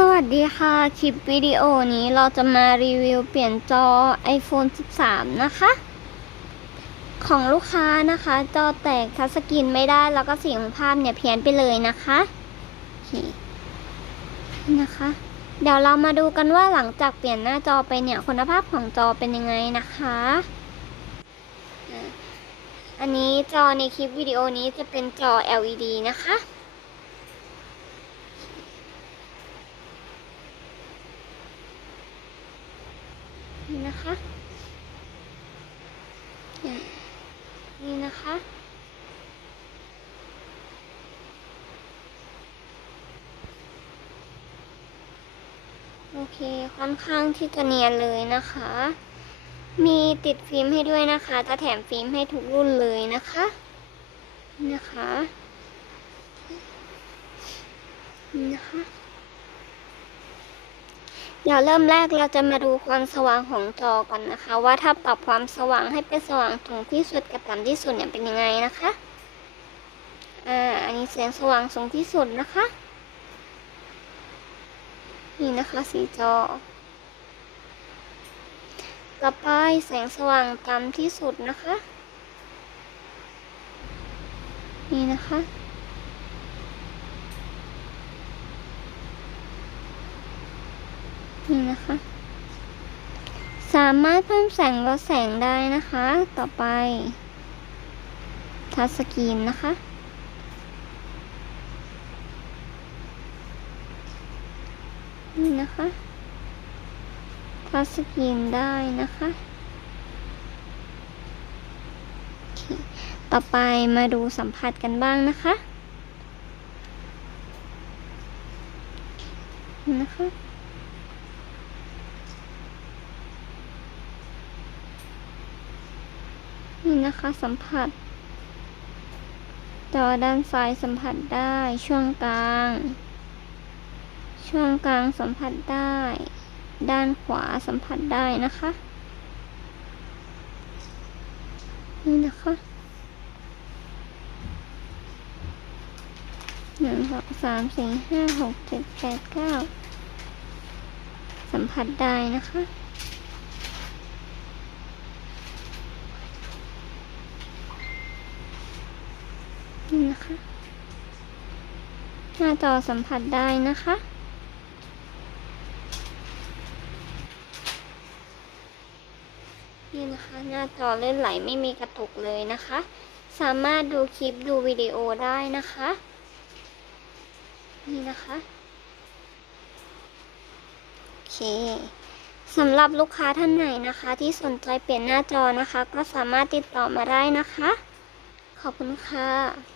สวัสดีค่ะ คลิปวิดีโอนี้เราจะมารีวิวเปลี่ยนจอ iPhone 13 นะคะ ของลูกค้านะคะ จอแตกทัชสกรีนไม่ได้แล้วก็เสียงภาพเนี่ยเพี้ยนไปเลยนะคะนะคะ เดี๋ยวเรามาดูกันว่าหลังจากเปลี่ยนหน้าจอไปเนี่ยคุณภาพของจอเป็นยังไงนะคะ อันนี้จอในคลิปวิดีโอนี้จะเป็นจอ LED นะคะ นี่นะคะ นี่นะคะ โอเค ค่อนข้างที่จะเนียนเลยนะคะ มีติดฟิล์มให้ด้วยนะคะ จะแถมฟิล์มให้ทุกรุ่นเลยนะคะ นะคะ นะคะ เดี๋ยวเริ่มแรกเราจะมาดูความสว่างของจอก่อนนะคะ ว่าถ้าปรับความสว่างให้เป็นสว่างสูงที่สุดกับต่ำที่สุดเนี่ยเป็นยังไงนะคะอ่าอันนี้แสงสว่างสูงที่สุดนะคะ นี่นะคะสีจอ ต่อไปแสงสว่างต่ำที่สุดนะคะ นี่นะคะ นี่นะคะ สามารถเพิ่มแสงลดแสงได้นะคะ ต่อไป ทัชสกรีนนะคะนี่นะคะทัชสกรีนได้นะคะ ต่อไปมาดูสัมผัสกันบ้างนะคะนี่นะคะ นี่นะคะสัมผัสจอด้านซ้ายสัมผัสได้ช่วงกลาง ช่วงกลางสัมผัสได้ ด้านขวาสัมผัสได้นะคะ นี่นะคะหนึ่งสองสามสี่ห้าหกเจ็ดแปดเก้าสัมผัสได้นะคะ นนะคะ หน้าจอสัมผัสได้นะคะนี่นะคะหน้าจอเลื่อนไหลไม่มีกระตุกเลยนะคะ สามารถดูคลิปดูวิดีโอได้นะคะ นี่นะคะโอเคสำหรับลูกค้าท่านไหนนะคะ ที่สนใจเปลี่ยนหน้าจอนะคะ ก็สามารถติดต่อมาได้นะคะ ขอบคุณค่ะ